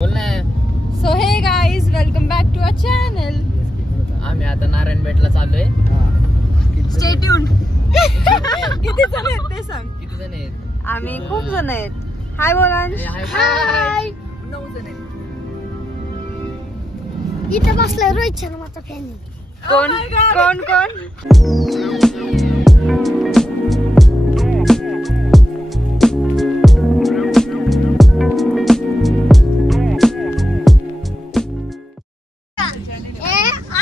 So hey guys welcome back to our channel. आम्ही आता नारायणपेठला चाललोय. Stay tuned. किती जण आहेत ते सांग. किती जण आहेत? आम्ही खूप जण आहेत. हाय बोलांश. हाय. 9 जण आहेत. इथे बसलाय रोहित शर्माचा फॅन. कोण कोण कोण?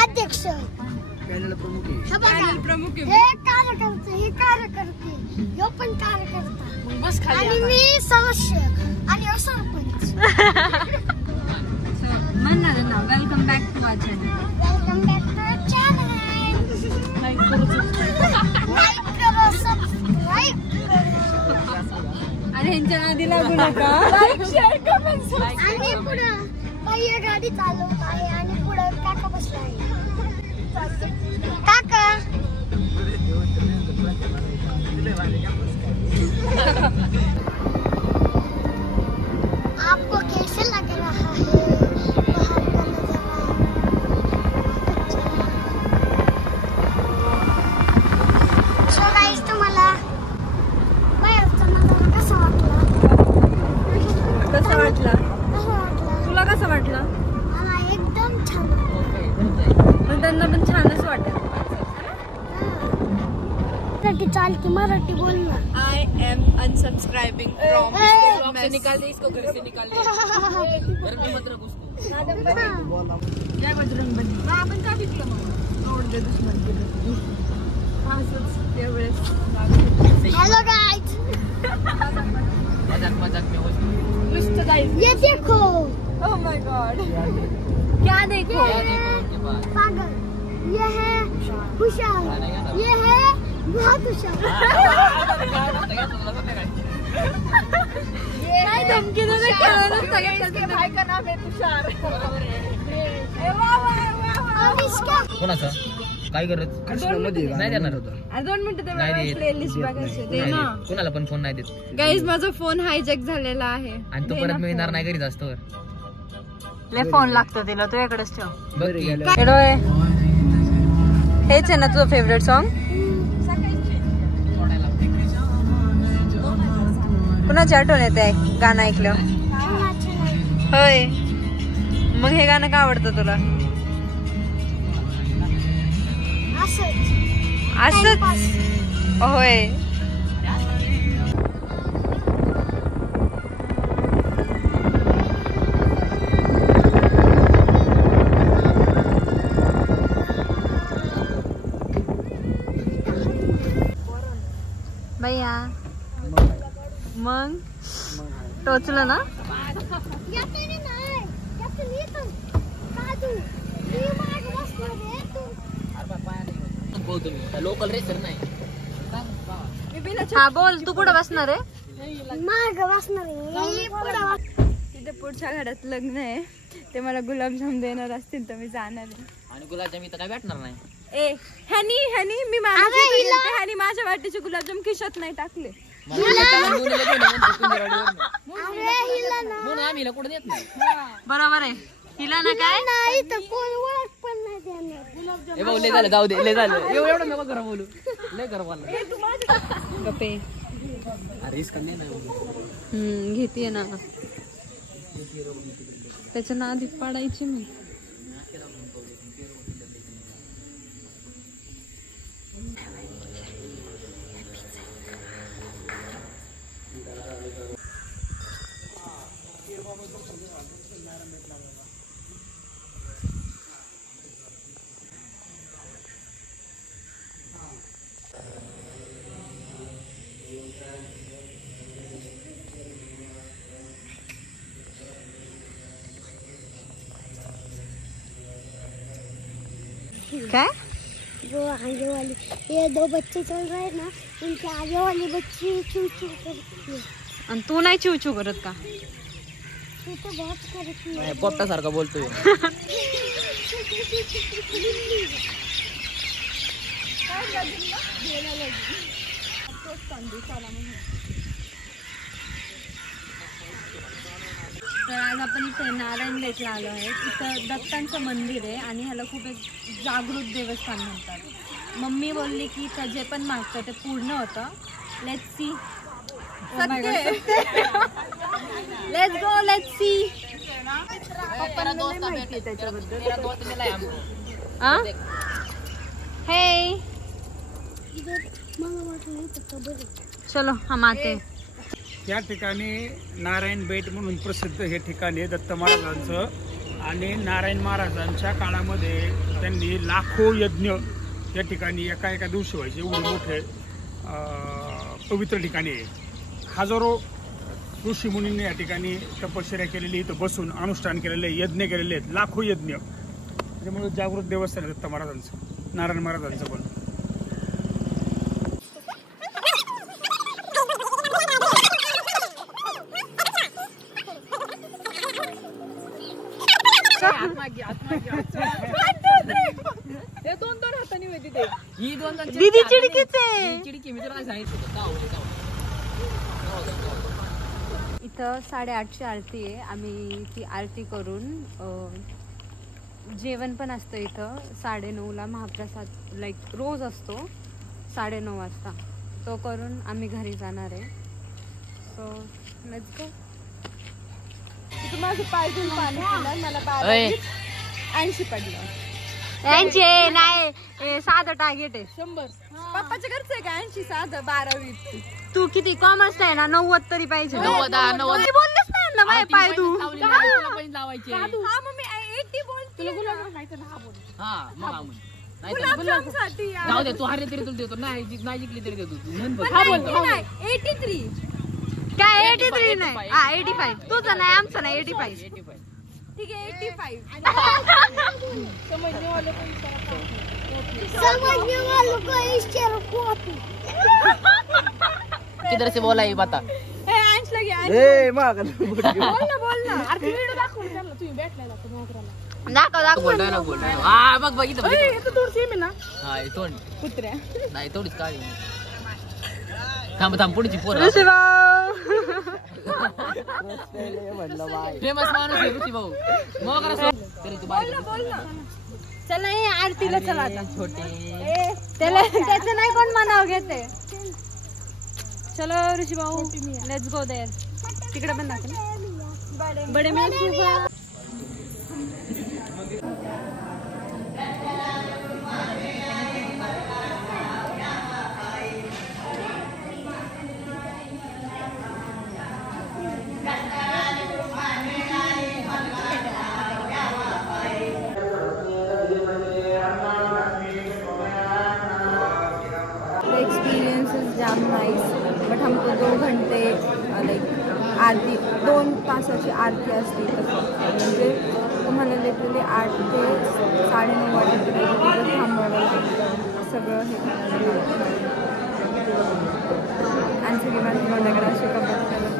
अध्यक्ष प्रमुख हे कार्यकर्ते यो पण कार्यकर्ता आणि मी सदस्य आणि यो सरपंच. म्हणणार ना welcome back to our channel. Welcome back to channel. Like करा, सबस्क्राईब आणि ह्यांच्या नादी लागू नका. लाईक शेअर कमेंट आणि पुढे पहिली गाडी चालवत आहे आणि पुढे काका बसला आहे. काका आपको कैसे लग रहा है बाहर का नजारा? सो गाइस तुम्हाला बाहेरचा नजारा कसा वाटला? कसं वाटलं? कसा वाटला? तुला कसं वाटलं? मला एकदम छान पण त्यांना पण छानच वाटत. मराठी चालते, मराठी बोल ना. I am unsubscribing from से निकाल दे इसको, घर से निकाल दे. घर में मत रख उसको. जय बजरंगबली. आपण का विकलं मग? आवडते दुश्मन केलं. असंच त्यावेळेस हेलो गाइस, मजाक में हो. नुसतं जायचं. ये देखो. Oh my God. क्या देखो? के बाद पागल. ये है खुशहाल. ये है बहुत खुशहाल. काय धमकी देते खेळायला सगळ्यांना. भाई का नाम है तुषार. और इसका कोणाचा काय गरज नाही देणार होतं. 2 मिनिटं ते नाही देत. प्लेलिस्ट बघायचे ते नाही ना. देत. कोणाला पण फोन नाही देत. गाईज माझा फोन हायजॅक झालेला आहे आणि तो परत मिळणार नाही घरी जास्त. फोन लागतो तिला. तू इकडेच ठेव. बघ की. हेच आहे ना तुझं फेवरेट सॉन्ग? कुणाची आठवण येते गाणं ऐकलं? होय. मग हे गाणं का आवडतं तुला? असंच होय. भैया मग टोचलं ना. लोकल रेसर नाही. हा बोल. तू कुठं बसणार आहे? माग बसणार आहे. तिथे पुढच्या घरात लग्न आहे. ते मला गुलाबजाम देणार असतील तर मी जाणार आहे. आणि गुलाबजाम इथं काय भेटणार नाही. ए ह्यानी मी ह्यानी माझ्या वाटेचे गुलाबजाम खिशात नाही टाकले. म्हणून आम्ही हिला कुठं देत नाही. बरोबर आहे. हिला ना काय नाही तर कोण ओळख पण नाही देणार. ए भाऊ लय झालं, जाऊ दे. लय झालं. एवढं नको करा बोलू. लय करा बोलला. गप्पे. अरे इसका नाही ना. घेतीये ना. त्याच्या नादी पाडायची मी. काय? जो आगे वाली ये 2 बच्चे चल रहे हैं ना, उनके आगे वाली बच्ची चू चू करती है. आणि तू नाही चिवचिव करत का? तू तो बहुत करती है. पोपटा सारखा बोलतोय. तर आज आपण इथे नारायण बेटला आलो आहे. इथं दत्तांचं मंदिर आहे आणि ह्याला खूप एक जागृत देवस्थान म्हणतात. मम्मी बोलली की इथं जे पण मागतं ते पूर्ण होतं. Let's see. Let's go, let's see. हे चलो हम आते. या ठिकाणी नारायण बेट म्हणून प्रसिद्ध हे ठिकाण आहे दत्त महाराजांचं. आणि नारायण महाराजांच्या काळामध्ये त्यांनी लाखो यज्ञ या ठिकाणी एका दिवशी व्हायचे. एवढे मोठे पवित्र ठिकाणी आहे. हजारो ऋषी मुनींनी या ठिकाणी तपश्चर्या केलेली, इथं बसून अनुष्ठान केलेले, यज्ञ केलेले आहेत, लाखो यज्ञ. त्यामुळे जागृत देवस्थान आहे दत्त महाराजांचं, नारायण महाराजांचं पण. दीदी चिडकीचे इथं 8:30ची आरती आहे. आम्ही ती आरती करून जेवण पण असतं इथं. 9:30ला महाप्रसाद लाईक रोज असतो 9:30 वाजता. तो करून आम्ही घरी जाणार आहे. So let's go. माझं पाय धुवून पाणी पिलं, मला 80 पडलं. नाही साधं टार्गेट आहे 100. पप्पाच्या घरचं आहे का 80? साधं 12-20. तू किती कॉमर्स आहे ना? 90 तरी पाहिजे. 90 बोललेच नाही ना माझे पाय धु. लावायचे. हा मम्मी 80 बोलते. तुला गुलाब माहिती ना? हा बोल. हा मग गुलाबजामसाठी जाऊ दे, तू हारे तरी तुला देतो, नाही जिंकली तरी देतो. हा बोल. 83 काय 83 नाही. हा 85. तुझं नाही, आमचं नाही. 85 ठीक आहे. 85 समझने वालों को इशारा को. किधर से बोला ये बता. अंश लगे ए माग बोल ना. अरे व्हिडिओ दाखव त्याला. तुम्ही भेटलाय दाखव. बोल हा बघ इथं इथं दूर सेम आहे ना. हा तोंड कुत्र्या नाही तेवढीच काळी. थांब पुढची पोर. फेमस माणूस आहे ऋषी भाऊ. मग बोल ना. चला हे आरतीला चला आता. छोटे त्याचं नाही कोण मनाव घेते. चलो ऋषी भाऊ, लेट्स गो देयर. तिकडे पण दाखव. बडे मिळाले. Experience is jam nice, but हमको 2 घंटे लाईक आरती 2 तासाची आरती असते. म्हणजे तुम्हाला लिटरली 8 ते 9:30 वाजेपर्यंत तिथं थांबावं लागतं. सगळं हे आणि सगळी माझी माझ्याकडे असे कपडे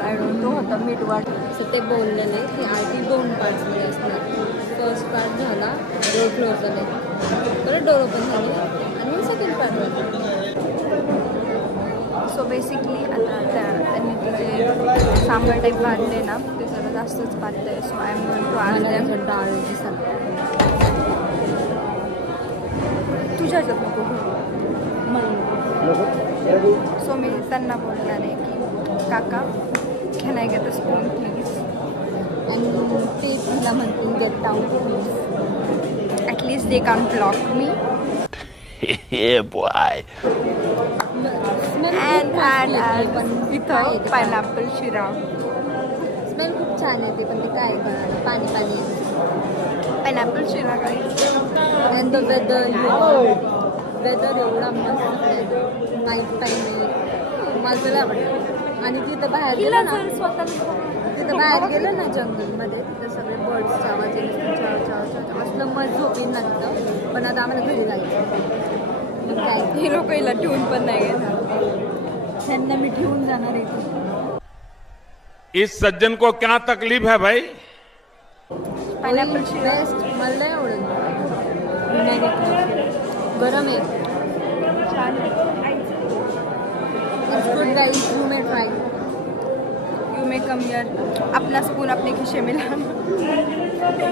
आय डोंट नो होता मीठ वाट. सो ते बोललेले की आरती 2 पार्ट्समध्ये असणार. फर्स्ट पार्ट झाला, डोर क्लोज झाले, परत डोर ओपन झाले आणि सेकंड पार्ट झाला. सो बेसिकली आता त्यांनी तिचे सांबार टाईप भाजले ना, ते जरा जास्तच पातळ आहे. So I am going to ask them डाळ तुझ्या ह्याच्यात नको. सो मी त्यांना बोलणार आहे की काका can I get a spoon please. आणि ते तिला म्हणतील get down please. At least they can't block me. Yeah, boy. and इथं पायनॅपल शिरा. स्मेल खूप छान आहे. ते पण ते काय बनवलं पाणी पायनॅपल शिरा काय. अँड द वेदर एवढा मस्त आहे. नाईट टाईम आहे, मला आवडतं. आणि तिथं बाहेर गेलं ना जंगलमध्ये, तिथं सगळे बर्ड्सचा आवाज येईल. असलं मस्त झोपेन ना तिथं. पण आता आम्हाला घरी जायचं. काय हे लोक हिला ठेवून पण नाही घेणार. त्यांना मी ठेवून जाणार आहे. इस सज्जन को क्या तकलीफ है भाई? पायनॅपल शिरा मला नाही आवडत. गरम आहे. छान. It's good guys, you may try. You may come here अपना स्पून अपने खिसे में लाना।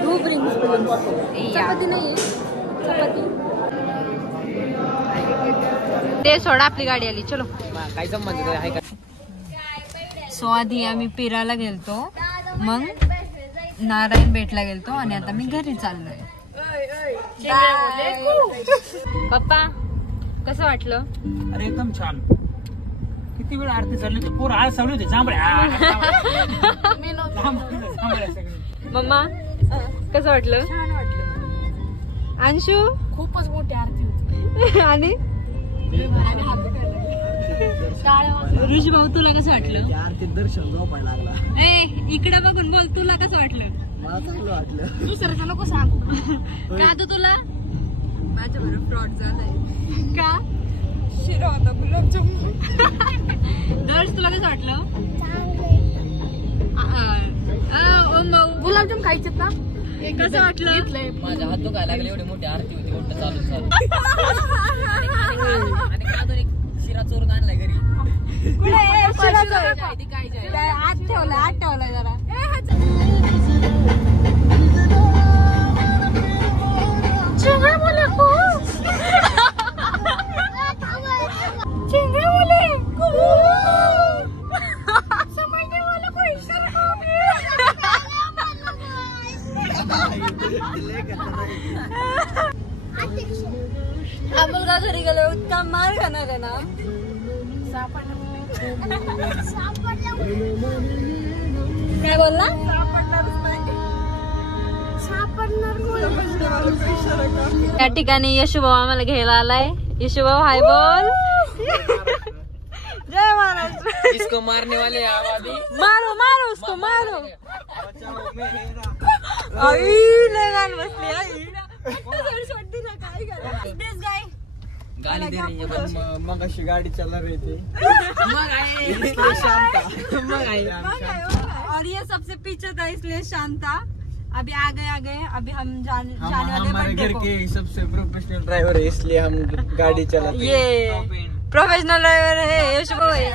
To bring spoon. चपाती नाही आहे, चपाती ते सोडा, आपली गाडी आली, चलो। काय संबंध आहे का? सो आधी आम्ही पिराला गेलतो, मग नारायण बेटला गेलतो आणि आता मी घरी चाललोय। पप्पा कसं वाटलं? अरे एकदम छान। किती वेळ आरती चालली होती, पोर आज चालू होते जांभळ्या। मम्मा कसं वाटलं? छान वाटलं। अंशू खूपच मोठी आरती होती। आणि ऋषी भाऊ तुला कसं वाटलं? आरती दर्शन झोपायला लागला। ए इकडे बघून बोल, तुला कसं वाटलं? मला चांगलं वाटलं। दुसऱ्याचं नको सांगू। का तू तुला माझ्या बरोबर फ्रॉड झालाय। का? शिरा होता गुलाबजामुन। दर्श तुला कसं वाटलं? ओम भाऊ गुलाबजाम खायचे ना? कसं वाटलं? माझ्या हात दुखायला लागले, एवढी मोठी आरती होती, मोठं चालू आणि कादून एक शिरा चोरून आणलाय घरी। आत ठेवलाय जरा। हा मुलगा घरी गेलो इतका मार खाणार आहे ना। काय बोलला? त्या ठिकाणी यशूभाऊ आम्हाला घ्यायला आलाय। यशूभाऊ हाय बोल। जय महाराज। इसको मारने वाले आवादी, मारो मारो उसको मारो। आई लय गाण बसली आई। गाली दे रही है। मग अशी गाडी चला रही थी। और ये सबसे पीछे था इसलिए शांत था। अभी आ गए अभी हम जाने वाले हमारे बर्थडे घर को। के सबसे प्रोफेशनल ड्राइवर है, इसलिए हम गाड़ी चलाते हैं। ये प्रोफेशनल ड्राइवर है यश भाऊ है।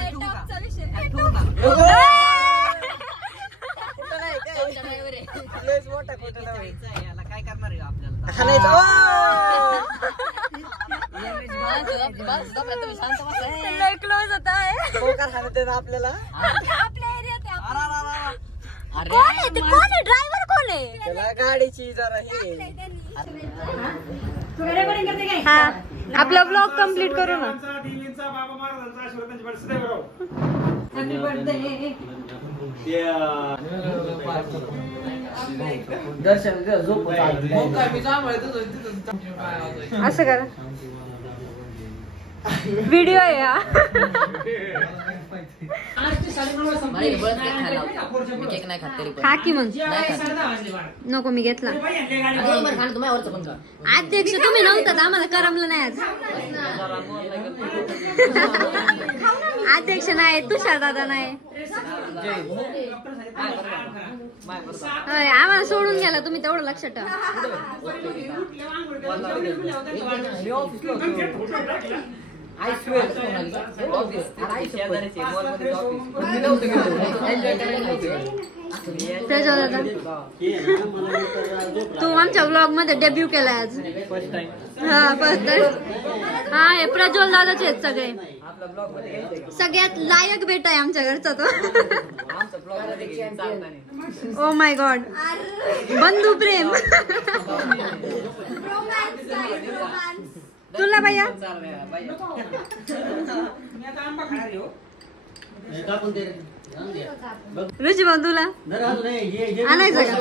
काय करणार आहे आपल्याला? लय क्लोज होता है। आपल्याला आपल्या एरियात अरे कोण आहे? कोण आहे ड्रायव्हर? कोण आहे? त्याला गाडीची जरा हे हा आपला ब्लॉग कंप्लीट करू ना। बाबा महाराजांचा आशीर्वाद त्यांच्या सदैव राहो। Happy birthday. दर्शन झोप असं करा, व्हिडिओ आहे हा। मी केक नाही खात तरी पण खा की मग। नको मी घेतला। अध्यक्ष तुम्ही नव्हतात, आम्हाला करमलं नाही आज। अध्यक्ष नाही, तुषार दादा नाही, आम्हाला सोडून गेला तुम्ही, तेवढं लक्षात ठेवा। तू आमच्या ब्लॉग मध्ये डेब्यू केलाय आज। हा फर्स्ट टाइम। हा हे प्रज्वल दादाचे आहेत सगळे, सगळ्यात लायक बेटा आहे आमच्या घरचा तो। ओ माय गॉड, बंधू प्रेम। तुला भैया ऋषी भाऊ तुला आणायचं का?